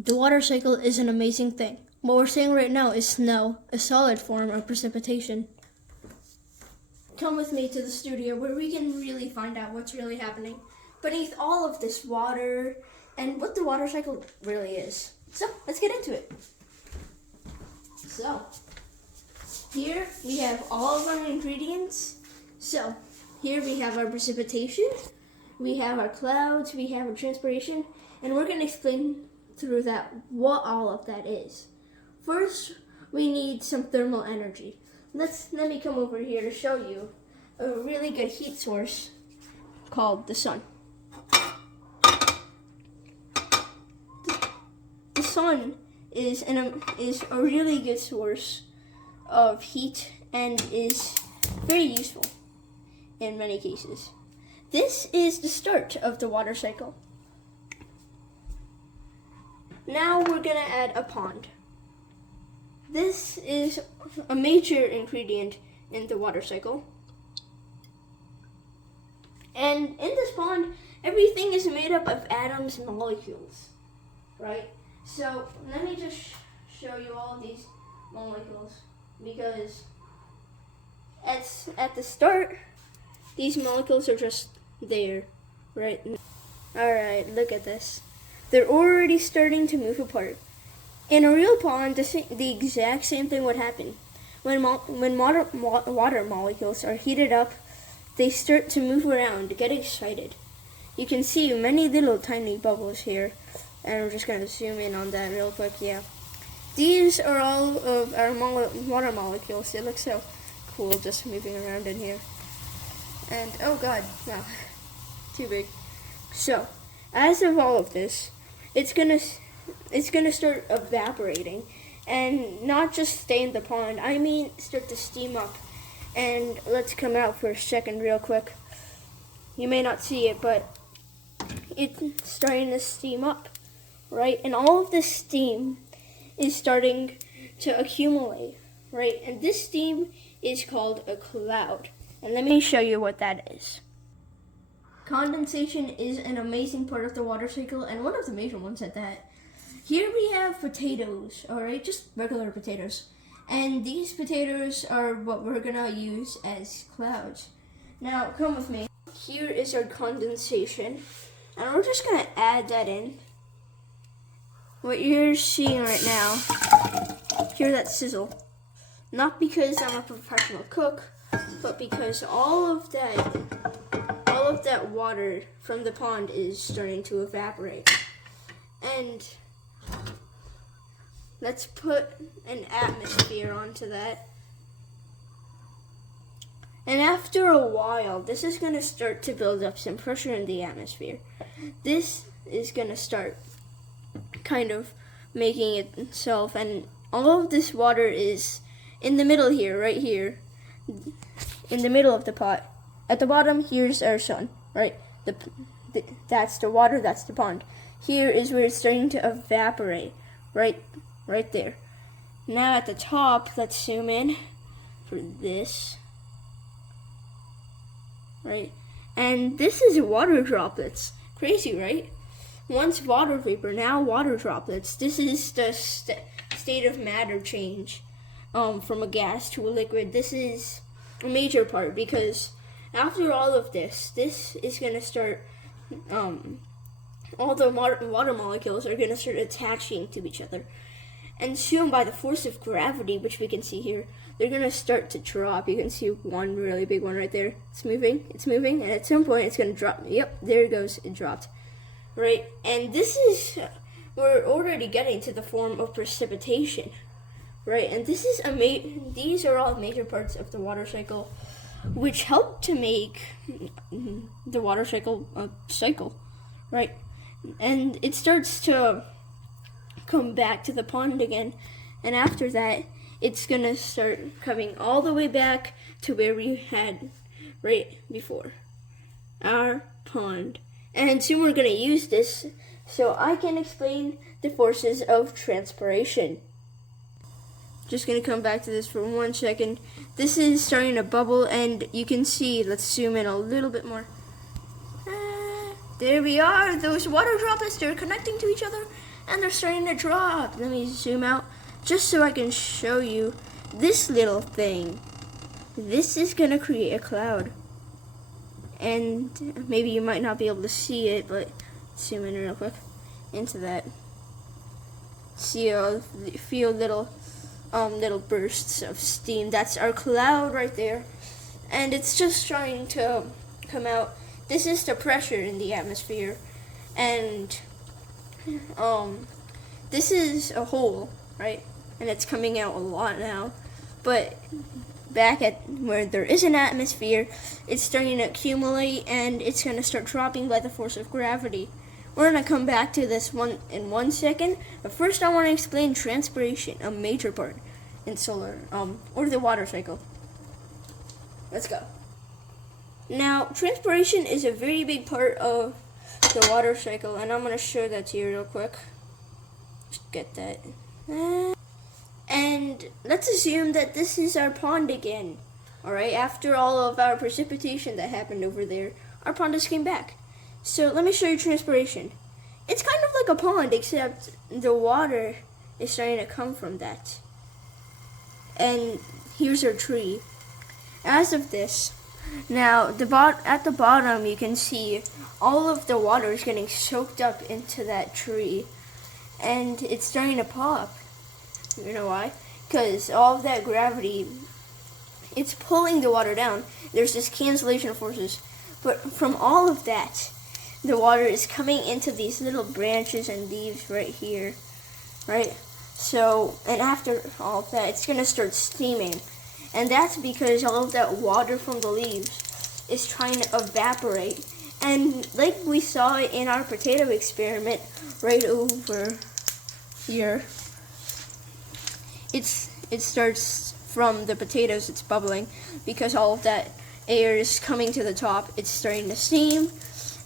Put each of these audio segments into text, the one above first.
The water cycle is an amazing thing. What we're seeing right now is snow, a solid form of precipitation. Come with me to the studio where we can really find out what's really happening beneath all of this water and what the water cycle really is. So, let's get into it. So, here we have all of our ingredients. So, here we have our precipitation, we have our clouds, we have our transpiration, and we're going to explain through that what all of that is. First, we need some thermal energy. Let me come over here to show you a really good heat source called the sun. The sun is a really good source of heat and is very useful in many cases. This is the start of the water cycle. Now we're going to add a pond. This is a major ingredient in the water cycle. And in this pond, everything is made up of atoms and molecules, right? So let me just show you all of these molecules, because at the start, these molecules are just there, right? Alright, look at this. They're already starting to move apart. In a real pond, the exact same thing would happen. When water molecules are heated up, they start to move around, get excited. You can see many little tiny bubbles here, and we're just going to zoom in on that real quick. Yeah, these are all of our water molecules. They look so cool just moving around in here. And oh god, no, too big. So, as of all of this, it's gonna start evaporating, and not just stay in the pond. I mean, start to steam up. And let's come out for a second real quick. You may not see it, but it's starting to steam up, right? And all of this steam is starting to accumulate, right? And this steam is called a cloud. And let me show you what that is. Condensation is an amazing part of the water cycle, and one of the major ones at that. Here we have potatoes, alright? Just regular potatoes. And these potatoes are what we're gonna use as clouds. Now, come with me. Here is our condensation, and we're just gonna add that in. What you're seeing right now, hear that sizzle. Not because I'm a professional cook, but because all of that water from the pond is starting to evaporate. And let's put an atmosphere onto that. And after a while, this is going to start to build up some pressure in the atmosphere. This is going to start kind of making itself, and all of this water is in the middle here, right here, in the middle of the pot. At the bottom, here's our sun, right? That's the water, that's the pond. Here is where it's starting to evaporate, right there. Now at the top, let's zoom in for this, right? And this is water droplets. Crazy, right? Once water vapor, now water droplets. This is the state of matter change from a gas to a liquid. This is a major part, because after all of this is going to start, all the water molecules are going to start attaching to each other. And soon, by the force of gravity, which we can see here, they're going to start to drop. You can see one really big one right there. It's moving, and at some point it's going to drop. Yep, there it goes, it dropped. Right, and we're already getting to the form of precipitation. Right, and this is these are all major parts of the water cycle, which help to make the water cycle a cycle, right? And it starts to come back to the pond again, and after that, it's gonna start coming all the way back to where we had right before, our pond. And soon we're gonna use this so I can explain the forces of transpiration. Just gonna come back to this for 1 second. This is starting to bubble, and you can see, let's zoom in a little bit more. There we are. Those water droplets, they're connecting to each other and they're starting to drop. Let me zoom out just so I can show you this little thing. This is going to create a cloud. And maybe you might not be able to see it, but zoom in real quick into that. See a few little bursts of steam. That's our cloud right there. And it's just trying to come out. This is the pressure in the atmosphere, and this is a hole, right? And it's coming out a lot now, but back at where there is an atmosphere, it's starting to accumulate, and it's going to start dropping by the force of gravity. We're going to come back to this in 1 second, but first I want to explain transpiration, a major part in solar, or the water cycle. Let's go. Now, transpiration is a very big part of the water cycle, and I'm going to show that to you real quick. Just get that. And let's assume that this is our pond again. Alright, after all of our precipitation that happened over there, our pond just came back. So let me show you transpiration. It's kind of like a pond, except the water is starting to come from that. And here's our tree. As of this, now at the bottom you can see all of the water is getting soaked up into that tree, and it's starting to pop. You know why? Because all of that gravity, it's pulling the water down. There's this cancellation forces, but from all of that, the water is coming into these little branches and leaves right here, right? So, and after all of that, it's gonna start steaming. And that's because all of that water from the leaves is trying to evaporate. And like we saw in our potato experiment right over here, it starts from the potatoes, it's bubbling, because all of that air is coming to the top. It's starting to steam,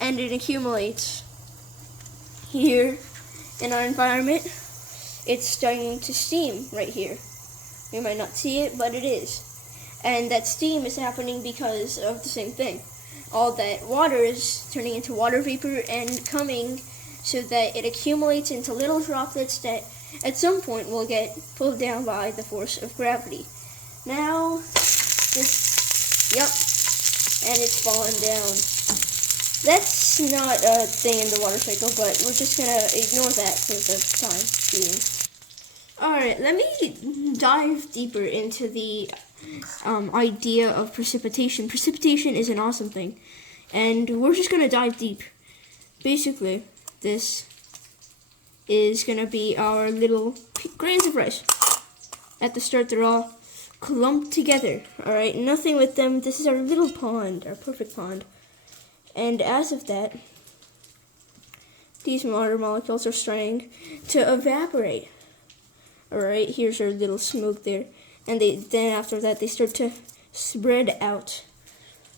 and it accumulates here in our environment. It's starting to steam right here. You might not see it, but it is. And that steam is happening because of the same thing. All that water is turning into water vapor and coming so that it accumulates into little droplets that at some point will get pulled down by the force of gravity. Now, yep, and it's fallen down. That's not a thing in the water cycle, but we're just gonna ignore that for the time being. Alright, let me dive deeper into the idea of precipitation. Precipitation is an awesome thing, and we're just going to dive deep. Basically, this is going to be our little grains of rice. At the start, they're all clumped together, alright? Nothing with them. This is our little pond, our perfect pond. And as of that, these water molecules are starting to evaporate. Alright, here's our little smoke there. And then after that, they start to spread out.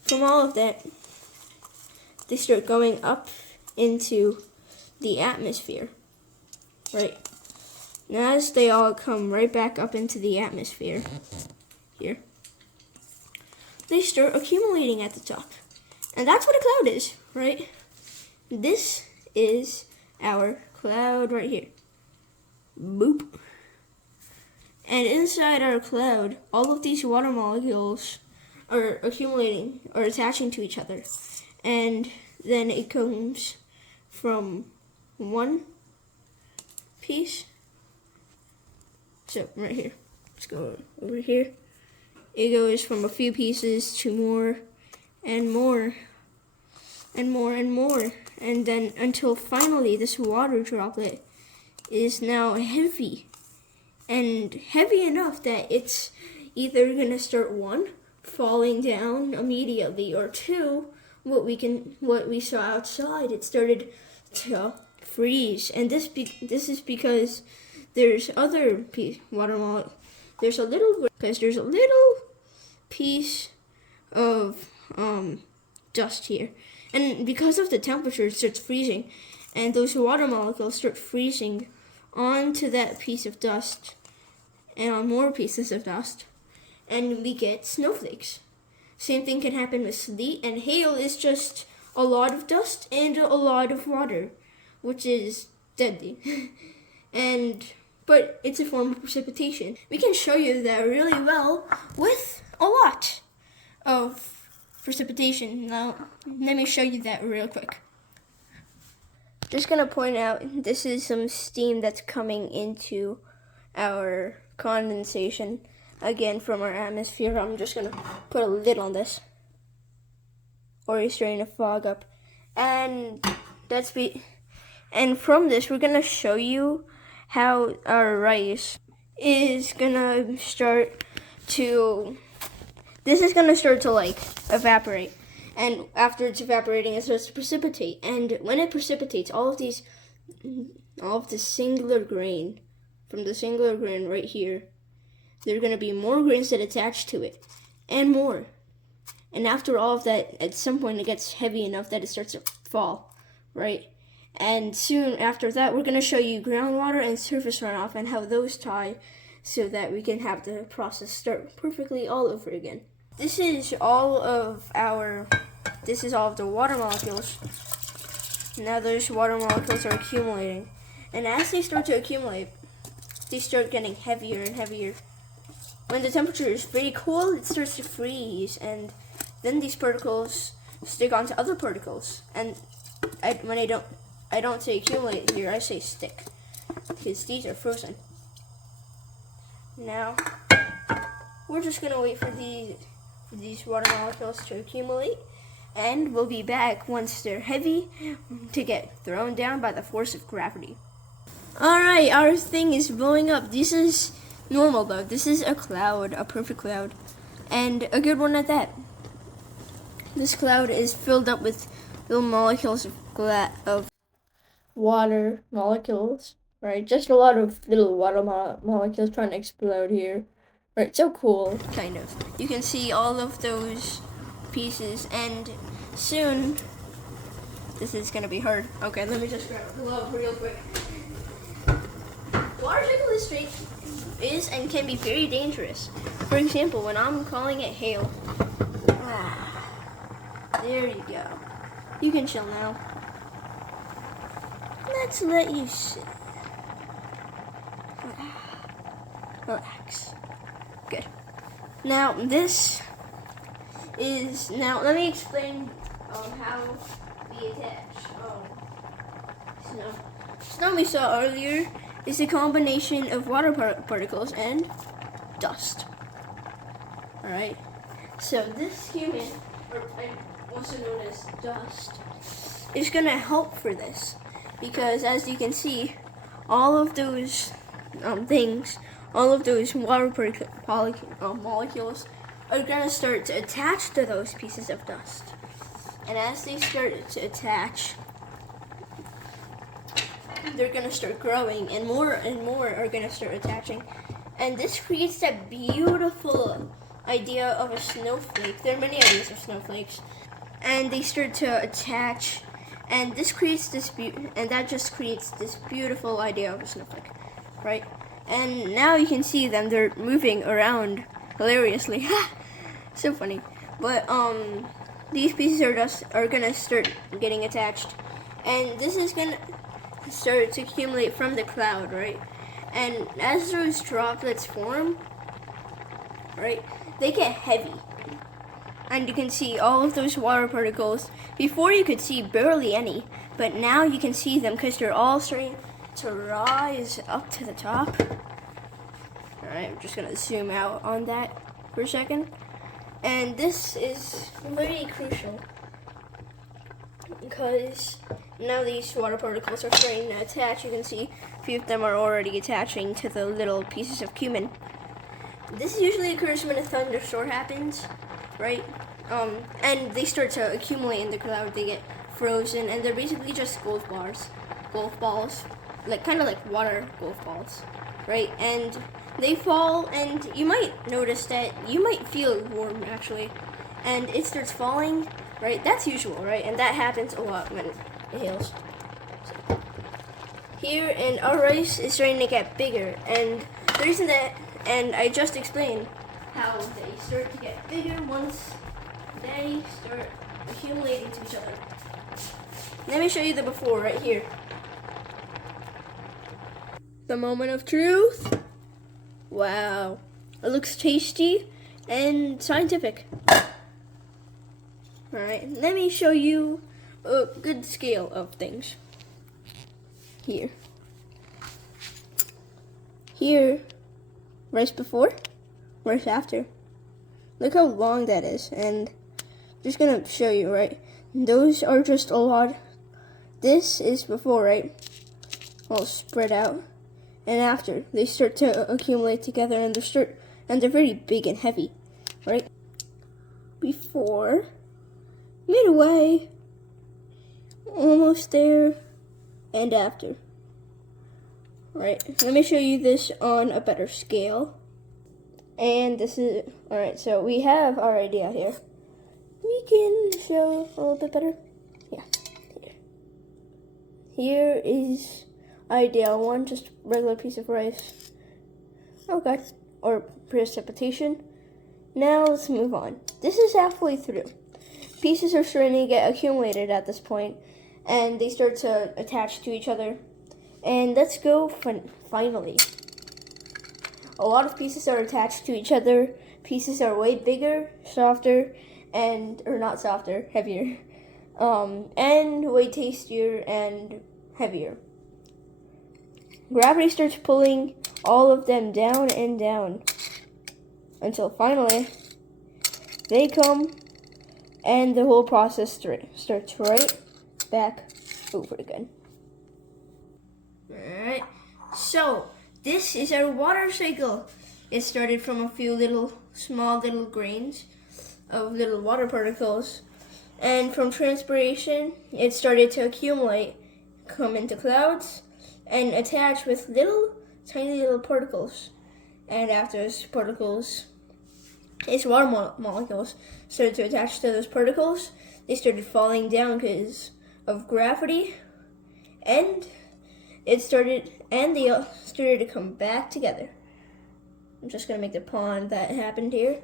From all of that, they start going up into the atmosphere. Right. Now as they all come right back up into the atmosphere, here, they start accumulating at the top. And that's what a cloud is, right? This is our cloud right here. Boop. And inside our cloud, all of these water molecules are accumulating or attaching to each other. And then it comes from one piece. So right here, let's go over here. It goes from a few pieces to more and more and more and more. And then until finally this water droplet is now heavy. And heavy enough that it's either going to start, one, falling down immediately, or two, what we saw outside, it started to freeze. And this is because there's other water molecule. There's a little piece of dust here, and because of the temperature, it starts freezing, and those water molecules start freezing onto that piece of dust and on more pieces of dust, and we get snowflakes. Same thing can happen with sleet, and hail is just a lot of dust and a lot of water, which is deadly. But it's a form of precipitation. We can show you that really well with a lot of precipitation. Now, let me show you that real quick. Just gonna point out, this is some steam that's coming into our condensation, again from our atmosphere. I'm just gonna put a lid on this, or it's starting to fog up, and and from this we're gonna show you how our rice is gonna start to, this is gonna start to like evaporate, and after it's evaporating it starts to precipitate, and when it precipitates, all of the singular grain, from the singular grain right here, there are gonna be more grains that attach to it, and more. And after all of that, at some point it gets heavy enough that it starts to fall, right? And soon after that, we're going to show you groundwater and surface runoff and how those tie, so that we can have the process start perfectly all over again. This is all of the water molecules. Now those water molecules are accumulating. And as they start to accumulate, they start getting heavier and heavier. When the temperature is very cold, it starts to freeze, and then these particles stick onto other particles. And when I don't say accumulate here, I say stick, because these are frozen. Now, we're just gonna wait for these water molecules to accumulate, and we'll be back once they're heavy to get thrown down by the force of gravity. Alright, our thing is blowing up. This is normal though. This is a cloud, a perfect cloud, and a good one at that. This cloud is filled up with little molecules of water molecules, right? Just a lot of little water molecules trying to explode here, right? So cool, kind of. You can see all of those pieces, and soon, this is gonna be hard. Okay, let me just grab a glove real quick. Water cyclistry is and can be very dangerous. For example, when I'm calling it hail, there you go. You can chill now. Let's let you sit. Relax. Good. Now let me explain how we attach snow. Snow we saw earlier is a combination of water particles and dust. Alright, so this human, or also known as dust, is going to help for this, because as you can see, all of those all of those water molecules are going to start to attach to those pieces of dust. And as they start to attach, they're going to start growing, and more are going to start attaching. And this creates that beautiful idea of a snowflake. There are many ideas of snowflakes. And they start to attach, and this creates that just creates this beautiful idea of a snowflake, right? And now you can see them, they're moving around hilariously. So funny. But these pieces of dust are gonna start getting attached, and this is gonna start to accumulate from the cloud, right? And as those droplets form, right, they get heavy. And you can see all of those water particles. Before you could see barely any, but now you can see them because they're all starting to rise up to the top. Alright, I'm just gonna zoom out on that for a second. And this is very crucial, because now these water particles are starting to attach. You can see a few of them are already attaching to the little pieces of cumin. This usually occurs when a thunderstorm happens, right? And they start to accumulate in the cloud. They get frozen, and they're basically just golf balls, like kind of like water golf balls, right? And they fall, and you might notice that you might feel warm actually, and it starts falling, right? That's usual, right? And that happens a lot when it hails. So, here, and our rice is starting to get bigger, and the reason that, and I just explained how they start to get bigger once they start accumulating to each other. Let me show you the before right here. The moment of truth. Wow. It looks tasty and scientific. Alright, let me show you a good scale of things. Here. Here, rice before, rice after. Look how long that is, and I'm just gonna show you, right? Those are just a lot. This is before, right? All spread out. And after, they start to accumulate together, and they're very big and heavy, right? Before, midway, almost there, and after. Right, let me show you this on a better scale. And this is, alright, so we have our idea here. We can show a little bit better. Yeah, here. Here is idea 1, just regular piece of rice. Okay, or precipitation. Now let's move on. This is halfway through. Pieces are starting to get accumulated at this point, and they start to attach to each other. And let's go finally. A lot of pieces are attached to each other. Pieces are way bigger, softer, or not softer, heavier. And way tastier and heavier. Gravity starts pulling all of them down and down until finally they come and the whole process starts right back over again. Alright, so this is our water cycle. It started from a few small little grains of little water particles, and from transpiration it started to accumulate, come into clouds, and attach with tiny little particles. And after those particles, its water molecules started to attach to those particles. They started falling down because of gravity, and they started to come back together. I'm just gonna make the pond that happened here.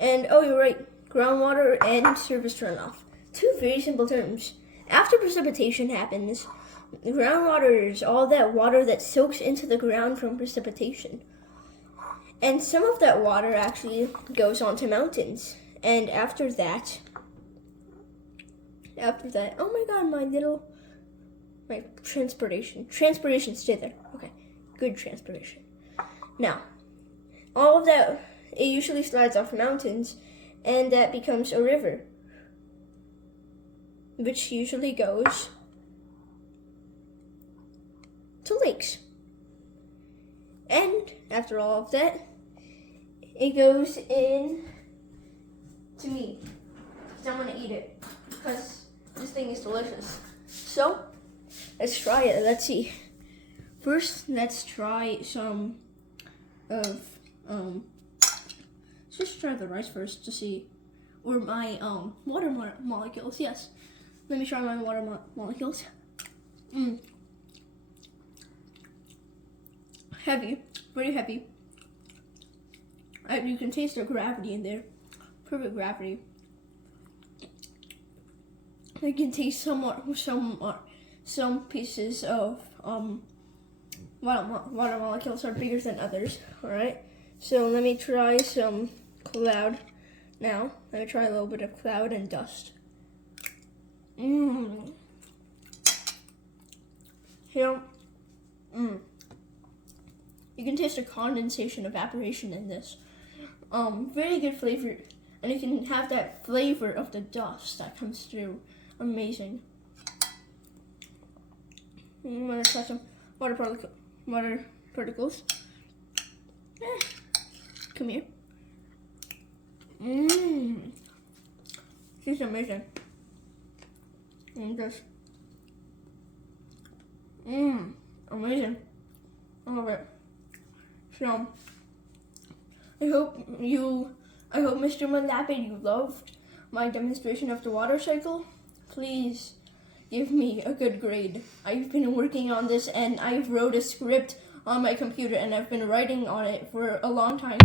And oh, you're right, groundwater and surface runoff. Two very simple terms. After precipitation happens, groundwater is all that water that soaks into the ground from precipitation. And some of that water actually goes onto mountains. And after that, oh my god, my transpiration stayed there. Okay, good transpiration. Now, all of that, it usually slides off mountains, and that becomes a river, which usually goes to lakes. And after all of that, it goes in to me. So I'm gonna eat it because this thing is delicious. So let's try it. Let's see. First, let's try some of let's just try the rice first to see, or my water molecules. Yes, let me try my water molecules. Heavy, very heavy. You can taste the gravity in there. Perfect gravity. I can taste some pieces of water molecules are bigger than others. All right. So let me try some cloud now. Let me try a little bit of cloud and dust. Here. You can taste a condensation, evaporation in this. Very good flavor, and you can have that flavor of the dust that comes through. Amazing. I'm gonna try some water particles. Come here. This is amazing. And this. Amazing. I love it. So, I hope Mr. Malapi, you loved my demonstration of the water cycle. Please give me a good grade. I've been working on this, and I've wrote a script on my computer, and I've been writing on it for a long time.